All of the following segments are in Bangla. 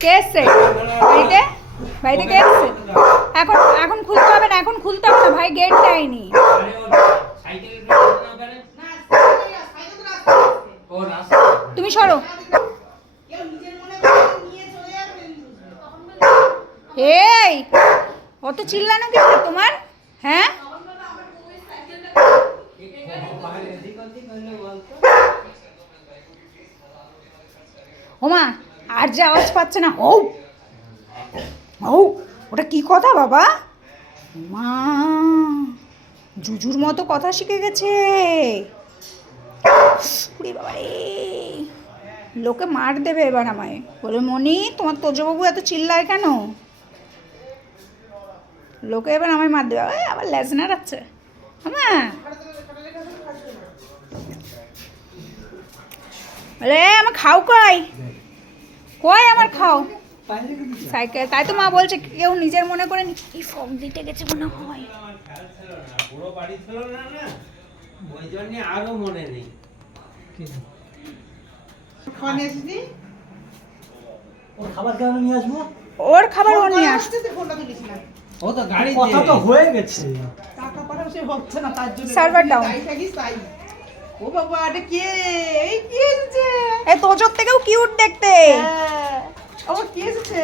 কে এসছে বাড়িতে? বাড়িতে কে এসছে? এখন এখন খুলতে হবে না, এখন খুলতে হবে না, ভাই গেট দেয়নি। তুমি সরো। এই অত চিল্লানো কি তোমার? হ্যাঁ ওমা, আর যে আওয়াজ পাচ্ছে না। ও ও, ওটা কি কথা বাবা? মা জুজুর মতো কথা শিখে গেছে। উরে বাবা রে, লোকে মার দেবে এবার আমায়। বলে মনি, তোমার তোজবাবু এত চিল্লায় কেন? লোকে এবার আমায় মার দেবে। ওই আবার লেজ নাড়াচ্ছে। হ্যাঁ আরে আমার খাও কই? কই আমার খাও? সাইকেল, তাই তো মা বলছে কেউ নিজের মনে করে এই ফর্ম দিতে গেছে মনে হয়। পুরো বাড়ি ছিল না না, ওই জন্য আরো মনে নেই। খাওয়া নিয়ে আসিনি? ওর খাবার কেন নিয়ে আসবো? ওর খাবার ও নিয়ে আসছে। ফোনটা তুলেছিলাম। ও তো গাড়ি কথা তো হয়ে গেছে। টাকা পাঠাও সে হচ্ছে না, তার জন্য Server down. তাই থাকিস তাই। ও বাবা, এটা কে? এই কি এসেছে? এই তোজোর থেকেও কিউট দেখতে। হ্যাঁ, আমার কি এসেছে?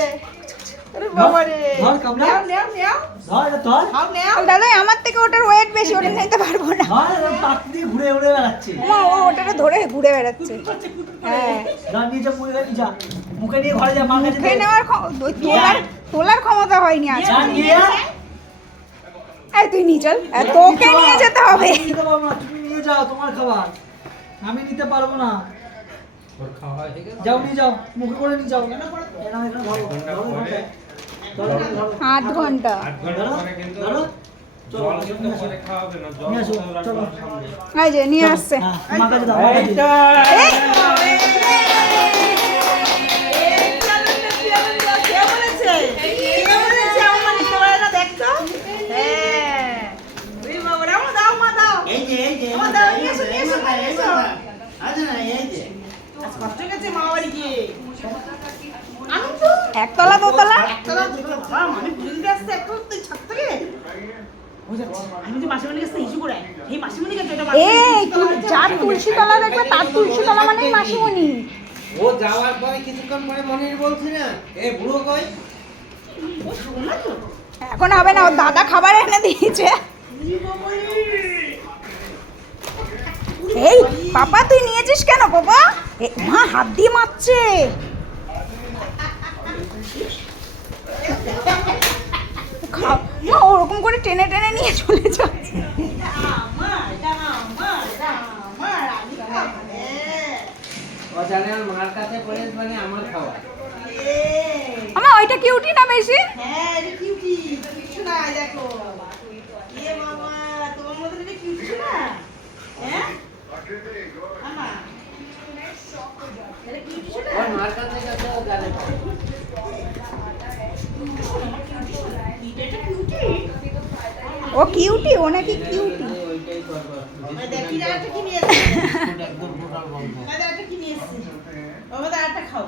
আরে বাবা রে, ধর কামড়া। নাও নাও নাও, ধর এটা ধর। খাও নাও। দাদা আমার থেকে ওটার ওয়েট বেশি, ওটা নিতে পারবো না। ধর এরকম পাক দিয়ে ঘুরে ঘুরে বেড়াচ্ছে। মা ও ওটাকে ধরে ঘুরে বেড়াচ্ছে। হ্যাঁ যা নিয়ে যা, মুখে নিয়ে যা, মুখে নিয়ে ঘরে যা, মা কাছে মুখে নেওয়ার ওই তোলার ক্ষমতা হয়নি আজ। যা নিয়ে যা। এই তুই নিয়ে চল, তোকে নিয়ে যেতে হবে। আমি নিতে পারবো না, তুমি নিয়ে যাও তোমার খাবার, আমি নিতে পারবো না। ওর খাওয়া হয়ে গেছে। যাও নিয়ে যাও, মুখে করে নিয়ে যাও। এখানে ধরো, ধরো, ধরো, ধরো, ধরো। 8 ঘন্টা। 8 ঘন্টা পরে কিন্তু ধরো। জল কিন্তু পরে খাওয়াবে না, জল নিয়ে আসো, চলো। এই যে নিয়ে আসছে। হ্যাঁ, মা কাছে দাও, মা কাছে দাও। এই, কে বলেছে? কে বলেছে আমার নিতে পারে না, দেখ তো। হ্যাঁ, ওই বাবা রে, আমার দাও, মা দাও। এই যে আমার দাও, নিয়ে এসো, নিয়ে এসো, নিয়ে এসো। আজ না এই যে আজ কষ্ট হয়ে গেছে মামা বাড়ি গিয়ে। আমি তো একতলা দোতলা। একতলা দুতলা, বাবা মানে বুঝতে আসছে একতলা তুই ছাদ থেকে। ও যাচ্ছে, আমি যে মাসিমণির কাছে ইস্যু করে এই মাসিমণির কাছে এটা এই যার তুলসী তলা দেখবে তার তুলসী তলা মানেই মাসিমণি। ও যাওয়ার পরে কিছুক্ষণ পরে মনির বলছি না, এ বুড়ো কই? ও শোনা তো। এখন হবে না, ওর দাদা খাবার এনে দিয়েছে। এই পাপা তুই নিয়েছিস কেন বাবা? মা হাত দিয়ে মারছে। মা ওরকম করে টেনে টেনে নিয়ে চলে যাচ্ছে। ও জানে আর মার কাছে পড়ে মানে আমার খাওয়া। আমা ওইটা কিউটি না বেশি? হ্যাঁ, এটা কিউটি। কিছু না, দেখো। এ মামা, তোমার মধ্যে এটা কিউটি না? হ্যাঁ? আমা। এটা কিউটি না? ওর মার কাছে গেছে ও জানে। এটা কিউটি? ও কিউটি, ও নাকি কিউটি। ওইটাই করবো। দেখি আরেকটা কি নিয়ে এসেছে? একদম টোটাল বন্ধ। আরেকটা কি নিয়ে এসেছে? বাবা, আরেকটা খাও।